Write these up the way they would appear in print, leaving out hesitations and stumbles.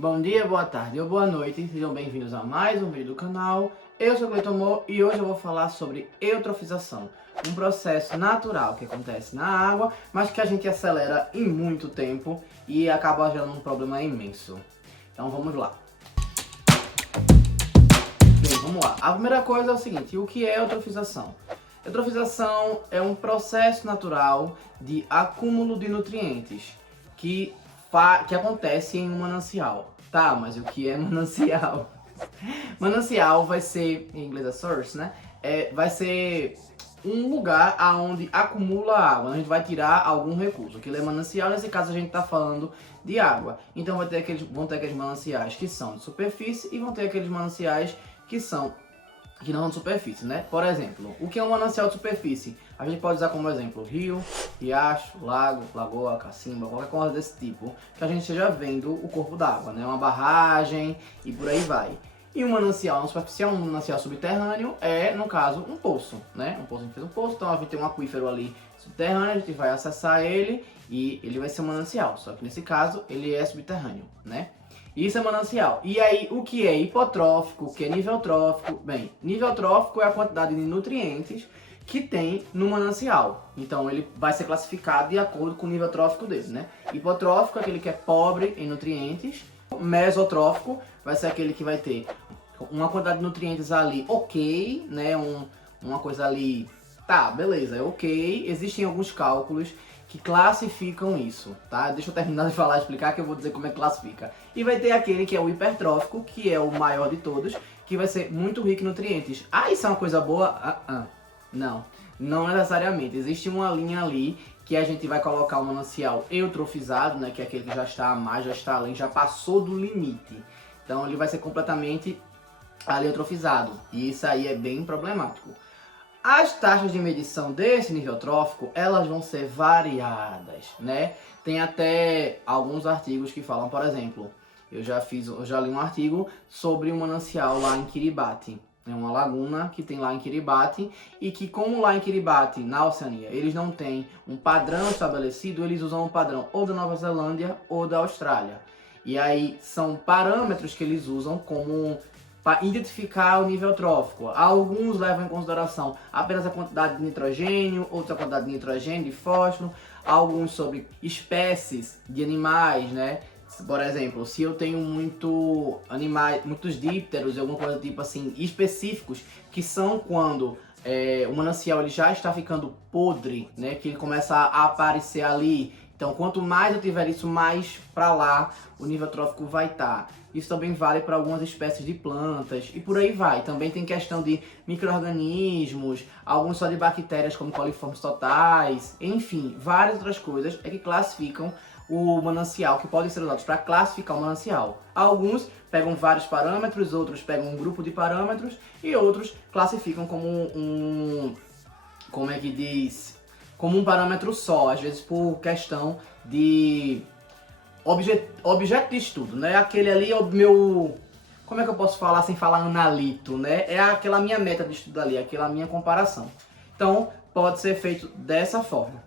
Bom dia, boa tarde ou boa noite, sejam bem-vindos a mais um vídeo do canal. Eu sou o Cleiton Mo e hoje eu vou falar sobre eutrofização, um processo natural que acontece na água, mas que a gente acelera em muito tempo e acaba gerando um problema imenso. Então vamos lá. Bem, vamos lá. A primeira coisa é o seguinte, o que é eutrofização? Eutrofização é um processo natural de acúmulo de nutrientes que acontece em um manancial. Tá, mas o que é manancial? Manancial vai ser, em inglês é source, né? Vai ser um lugar aonde acumula água, a gente vai tirar algum recurso. Aquilo é manancial, nesse caso a gente está falando de água. Então vão ter aqueles mananciais que são de superfície e vão ter aqueles mananciais que não são de superfície, né? Por exemplo, o que é um manancial de superfície? A gente pode usar como exemplo rio, riacho, lago, lagoa, cacimba, qualquer coisa desse tipo, que a gente esteja vendo o corpo d'água, né? Uma barragem e por aí vai. E um manancial não superficial, um manancial subterrâneo é, no caso, um poço, né? Um poço, a gente fez um poço, então a gente tem um aquífero ali subterrâneo, a gente vai acessar ele e ele vai ser um manancial, só que nesse caso ele é subterrâneo, né? Isso é manancial. E aí, o que é hipotrófico, o que é nível trófico? Bem, nível trófico é a quantidade de nutrientes que tem no manancial. Então, ele vai ser classificado de acordo com o nível trófico dele, né? Hipotrófico é aquele que é pobre em nutrientes. Mesotrófico vai ser aquele que vai ter uma quantidade de nutrientes ali ok, né? Uma coisa ali, tá, beleza, é ok. Existem alguns cálculos que classificam isso, tá? Deixa eu terminar de falar, explicar que eu vou dizer como é que classifica. E vai ter aquele que é o hipertrófico, que é o maior de todos, que vai ser muito rico em nutrientes. Ah, isso é uma coisa boa? Não, não necessariamente. Existe uma linha ali que a gente vai colocar o manancial eutrofizado, né? Que é aquele que já está a mais, já está além, já passou do limite. Então ele vai ser completamente ali eutrofizado. E isso aí é bem problemático. As taxas de medição desse nível trófico, elas vão ser variadas, né? Tem até alguns artigos que falam, por exemplo, eu já li um artigo sobre um manancial lá em Kiribati. É uma laguna que tem lá em Kiribati e que, como lá em Kiribati, na Oceania, eles não têm um padrão estabelecido, eles usam um padrão ou da Nova Zelândia ou da Austrália. E aí são parâmetros que eles usam como para identificar o nível trófico. Alguns levam em consideração apenas a quantidade de nitrogênio, outros a quantidade de nitrogênio, de fósforo, alguns sobre espécies de animais, né? Por exemplo, se eu tenho muitos dípteros e alguma coisa tipo assim, específicos, que são quando o manancial ele já está ficando podre, né? Que ele começa a aparecer ali. Então, quanto mais eu tiver isso, mais para lá o nível trófico vai estar. Isso também vale para algumas espécies de plantas e por aí vai. Também tem questão de micro-organismos, alguns só de bactérias como coliformes totais, enfim, várias outras coisas é que classificam o manancial, que podem ser usados para classificar o manancial. Alguns pegam vários parâmetros, outros pegam um grupo de parâmetros e outros classificam como como é que diz? Como um parâmetro só, às vezes por questão de objeto de estudo, né? Aquele ali é o meu... Como é que eu posso falar sem falar analito, né? É aquela minha meta de estudo ali, aquela minha comparação. Então, pode ser feito dessa forma.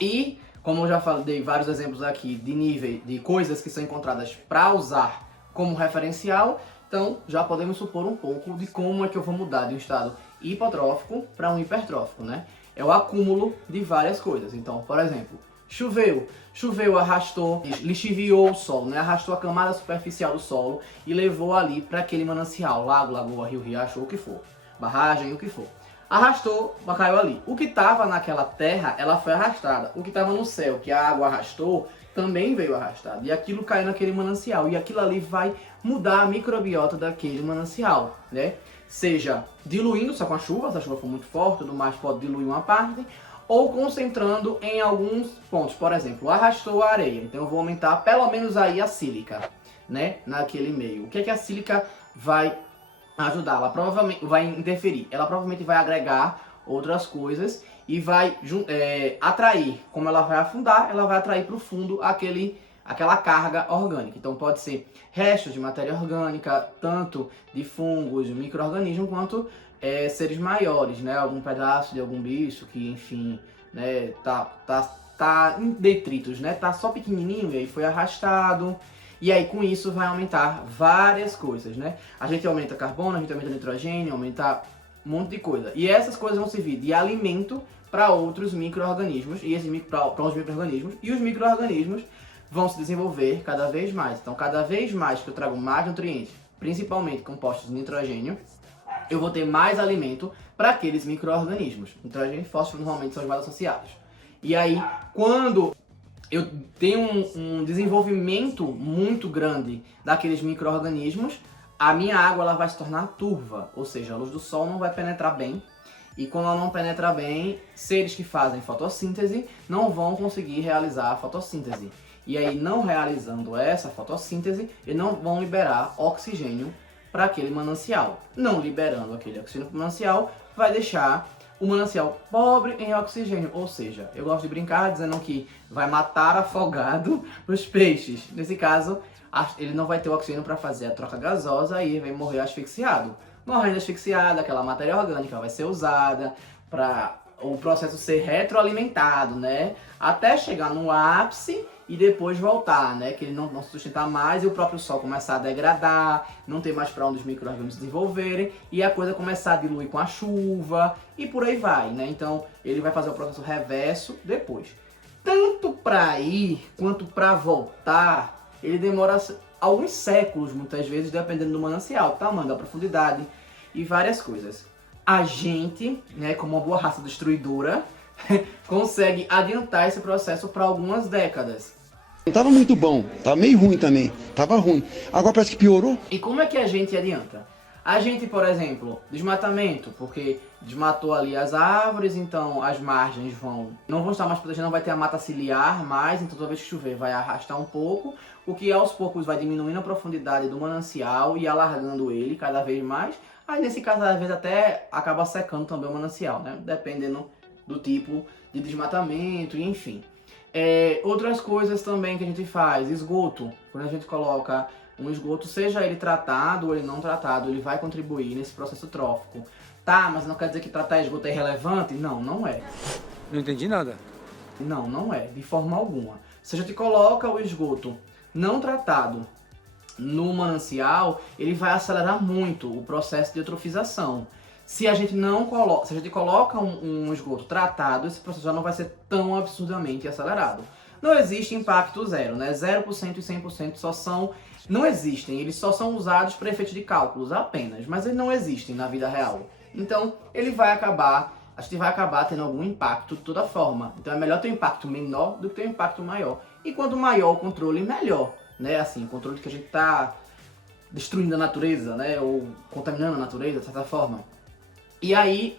E, como eu já falei vários exemplos aqui de nível de coisas que são encontradas para usar como referencial, então já podemos supor um pouco de como é que eu vou mudar de um estado hipotrófico para um hipertrófico, né? É o acúmulo de várias coisas. Então, por exemplo, choveu, arrastou, lixiviou o solo, né? Arrastou a camada superficial do solo e levou ali para aquele manancial, lago, lagoa, rio, riacho, ou o que for, barragem, o que for. Arrastou, caiu ali. O que estava naquela terra, ela foi arrastada. O que estava no céu, que a água arrastou, também veio arrastado. E aquilo caiu naquele manancial. E aquilo ali vai mudar a microbiota daquele manancial, né? Seja diluindo só com a chuva, se a chuva for muito forte, tudo mais pode diluir uma parte, ou concentrando em alguns pontos. Por exemplo, arrastou a areia, então eu vou aumentar pelo menos aí a sílica, né, naquele meio. O que é que a sílica vai ajudar? Ela provavelmente vai interferir, ela provavelmente vai agregar outras coisas e vai atrair, como ela vai afundar, ela vai atrair para o fundo aquela carga orgânica. Então pode ser restos de matéria orgânica, tanto de fungos, de micro-organismos, quanto seres maiores, né? Algum pedaço de algum bicho que, enfim, né, tá em detritos, né? Tá só pequenininho e aí foi arrastado. E aí com isso vai aumentar várias coisas, né? A gente aumenta carbono, a gente aumenta nitrogênio, aumenta um monte de coisa. E essas coisas vão servir de alimento para outros micro-organismos, e esses para os micro-organismos, e os micro-organismos vão se desenvolver cada vez mais. Então, cada vez mais que eu trago mais nutrientes, principalmente compostos de nitrogênio, eu vou ter mais alimento para aqueles micro-organismos. Nitrogênio e fósforo normalmente são os mais associados. E aí, quando eu tenho um desenvolvimento muito grande daqueles micro-organismos, a minha água ela vai se tornar turva, ou seja, a luz do sol não vai penetrar bem. E quando ela não penetra bem, seres que fazem fotossíntese não vão conseguir realizar a fotossíntese. E aí, não realizando essa fotossíntese, eles não vão liberar oxigênio para aquele manancial. Não liberando aquele oxigênio para o manancial, vai deixar o manancial pobre em oxigênio. Ou seja, eu gosto de brincar dizendo que vai matar afogado os peixes. Nesse caso, ele não vai ter oxigênio para fazer a troca gasosa e vai morrer asfixiado. Morrendo asfixiado, aquela matéria orgânica vai ser usada para o processo ser retroalimentado, né? Até chegar no ápice e depois voltar, né? Que ele não se sustentar mais e o próprio sol começar a degradar, não ter mais para onde os micro-organismos se desenvolverem e a coisa começar a diluir com a chuva e por aí vai, né? Então ele vai fazer o processo reverso depois. Tanto para ir quanto para voltar, ele demora alguns séculos, muitas vezes, dependendo do manancial, do tamanho, da profundidade e várias coisas. A gente, né, como uma boa raça destruidora, consegue adiantar esse processo para algumas décadas. Tava muito bom, tava meio ruim também, tava ruim. Agora parece que piorou. E como é que a gente adianta? A gente, por exemplo, desmatamento, porque desmatou ali as árvores, então as margens não vão estar mais protegidas, não vai ter a mata ciliar mais, então toda vez que chover vai arrastar um pouco, o que aos poucos vai diminuindo a profundidade do manancial e alargando ele cada vez mais. Aí nesse caso, às vezes até acaba secando também o manancial, né? Dependendo do tipo de desmatamento, enfim. Outras coisas também que a gente faz, esgoto, quando a gente coloca um esgoto, seja ele tratado ou ele não tratado, ele vai contribuir nesse processo trófico. Tá, mas não quer dizer que tratar esgoto é irrelevante? Não, não é. Não entendi nada. Não, não é, de forma alguma. Se a gente coloca o esgoto não tratado no manancial, ele vai acelerar muito o processo de eutrofização. Se a gente não coloca, se a gente coloca um esgoto tratado, esse processo já não vai ser tão absurdamente acelerado. Não existe impacto zero, né? 0% e 100% não existem, eles só são usados para efeitos de cálculos apenas, mas eles não existem na vida real. Então, a gente vai acabar tendo algum impacto de toda forma. Então é melhor ter um impacto menor do que ter um impacto maior. E quanto maior o controle, melhor, né? Assim, o controle que a gente está destruindo a natureza, né? Ou contaminando a natureza, de certa forma. E aí,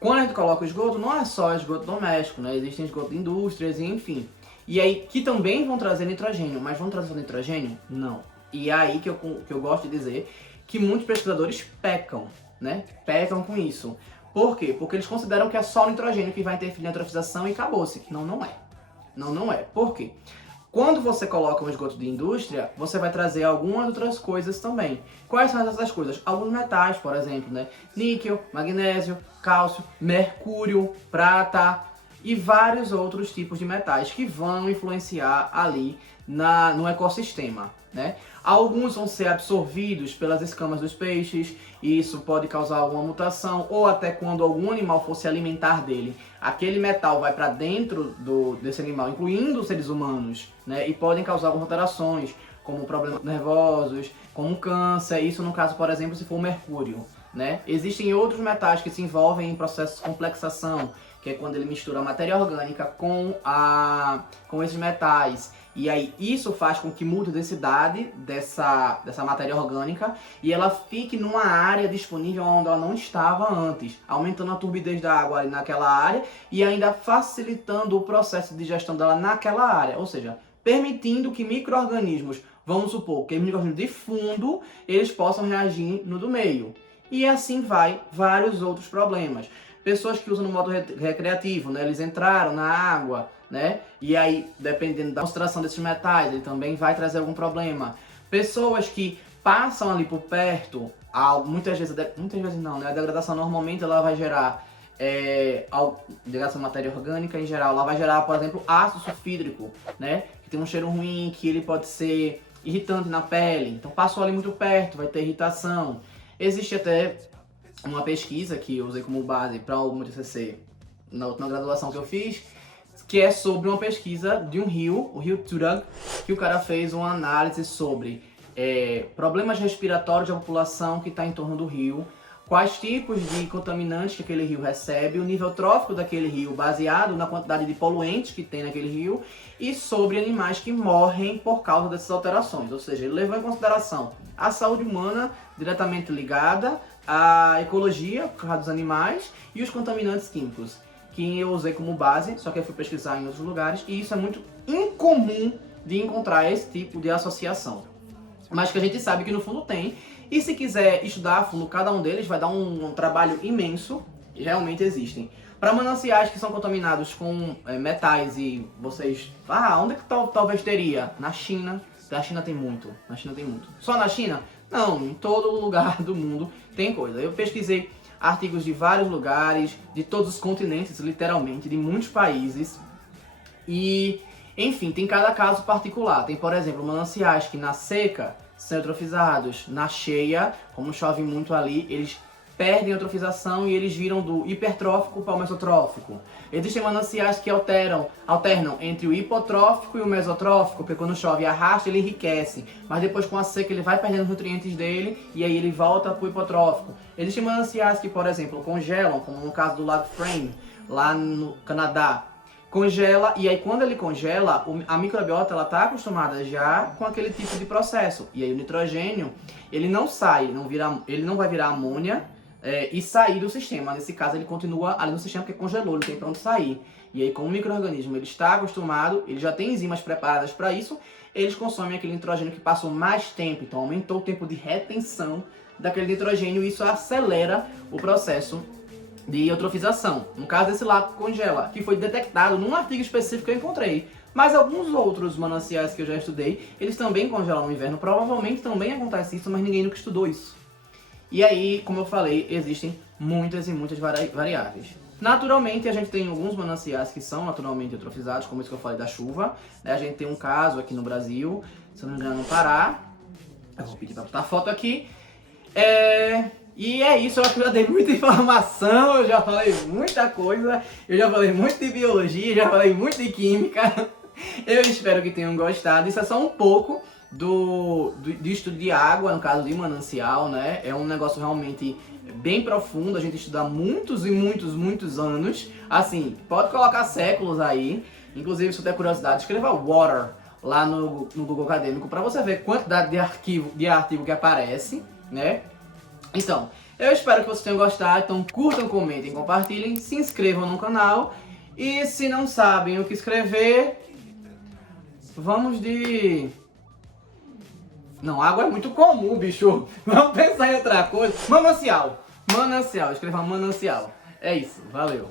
quando a gente coloca o esgoto, não é só esgoto doméstico, né? Existem esgoto de indústrias e enfim. E aí, que também vão trazer nitrogênio, mas vão trazer nitrogênio? Não. E é aí que eu gosto de dizer que muitos pesquisadores pecam, né? Pecam com isso. Por quê? Porque eles consideram que é só o nitrogênio que vai interferir na eutrofização e acabou-se. Não, não é. Não, não é. Por quê? Quando você coloca um esgoto de indústria, você vai trazer algumas outras coisas também. Quais são essas coisas? Alguns metais, por exemplo, né? Níquel, magnésio, cálcio, mercúrio, prata e vários outros tipos de metais que vão influenciar ali no ecossistema, né? Alguns vão ser absorvidos pelas escamas dos peixes e isso pode causar alguma mutação, ou até quando algum animal for se alimentar dele, aquele metal vai para dentro desse animal, incluindo os seres humanos, né? E podem causar algumas alterações, como problemas nervosos, como câncer, isso no caso, por exemplo, se for o mercúrio, né? Existem outros metais que se envolvem em processos de complexação, que é quando ele mistura a matéria orgânica com esses metais. E aí isso faz com que mude a densidade dessa matéria orgânica e ela fique numa área disponível onde ela não estava antes, aumentando a turbidez da água ali naquela área e ainda facilitando o processo de digestão dela naquela área, ou seja, permitindo que micro-organismos, vamos supor, que micro-organismos de fundo, eles possam reagir no do meio. E assim vai vários outros problemas. Pessoas que usam no modo recreativo, né? Eles entraram na água, né? E aí, dependendo da concentração desses metais, ele também vai trazer algum problema. Pessoas que passam ali por perto, muitas vezes não, né? A degradação normalmente ela vai gerar, degradação de matéria orgânica em geral, ela vai gerar, por exemplo, ácido sulfídrico, né? Que tem um cheiro ruim, que ele pode ser irritante na pele. Então passou ali muito perto, vai ter irritação. Existe até uma pesquisa que eu usei como base para o meu TCC na última graduação que eu fiz, que é sobre uma pesquisa de um rio, o rio Turag, que o cara fez uma análise sobre problemas respiratórios da população que está em torno do rio, quais tipos de contaminantes que aquele rio recebe, o nível trófico daquele rio baseado na quantidade de poluentes que tem naquele rio e sobre animais que morrem por causa dessas alterações. Ou seja, ele levou em consideração a saúde humana diretamente ligada à ecologia, por causa dos animais, e os contaminantes químicos, que eu usei como base, só que eu fui pesquisar em outros lugares, e isso é muito incomum de encontrar esse tipo de associação. Mas que a gente sabe que no fundo tem, e se quiser estudar a fundo cada um deles, vai dar um trabalho imenso, e realmente existem. Para mananciais que são contaminados com metais e vocês... onde é que talvez teria? Na China. Na China tem muito. Na China tem muito. Só na China? Não, em todo lugar do mundo tem coisa. Eu pesquisei artigos de vários lugares, de todos os continentes, literalmente, de muitos países. E, enfim, tem cada caso particular. Tem, por exemplo, mananciais que na seca são eutrofizados, na cheia, como chove muito ali, eles perdem a eutrofização e eles viram do hipertrófico para o mesotrófico. Existem mananciais que alternam entre o hipotrófico e o mesotrófico, porque quando chove arrasta, ele enriquece, mas depois com a seca ele vai perdendo os nutrientes dele e aí ele volta para o hipotrófico. Existem mananciais que, por exemplo, congelam, como no caso do Lago Frame, lá no Canadá. Congela, e aí quando ele congela, a microbiota ela tá acostumada já com aquele tipo de processo. E aí o nitrogênio, ele não sai, ele não vai virar amônia e sair do sistema. Nesse caso ele continua ali no sistema porque congelou, não tem pra onde sair. E aí como o micro-organismo ele está acostumado, ele já tem enzimas preparadas para isso, eles consomem aquele nitrogênio que passou mais tempo. Então aumentou o tempo de retenção daquele nitrogênio e isso acelera o processo de eutrofização. No caso desse lago congela, que foi detectado num artigo específico que eu encontrei. Mas alguns outros mananciais que eu já estudei, eles também congelam no inverno. Provavelmente também acontece isso, mas ninguém nunca estudou isso. E aí, como eu falei, existem muitas e muitas variáveis. Naturalmente, a gente tem alguns mananciais que são naturalmente eutrofizados, como isso que eu falei da chuva. A gente tem um caso aqui no Brasil, se não me engano no Pará. Eu vou pedir pra botar a foto aqui. E é isso, eu acho que eu já dei muita informação, eu já falei muita coisa, eu já falei muito de biologia, já falei muito de química. Eu espero que tenham gostado. Isso é só um pouco do estudo de água, no caso de manancial, né? É um negócio realmente bem profundo, a gente estuda muitos e muitos anos. Assim, pode colocar séculos aí. Inclusive, se você tem curiosidade, escreva water lá no Google Acadêmico para você ver a quantidade de artigo que aparece, né? Então, eu espero que vocês tenham gostado. Então curtam, comentem, compartilhem, se inscrevam no canal. E se não sabem o que escrever, vamos de... Não, água é muito comum, bicho. Vamos pensar em outra coisa. Manancial. Manancial, escreva manancial. É isso, valeu.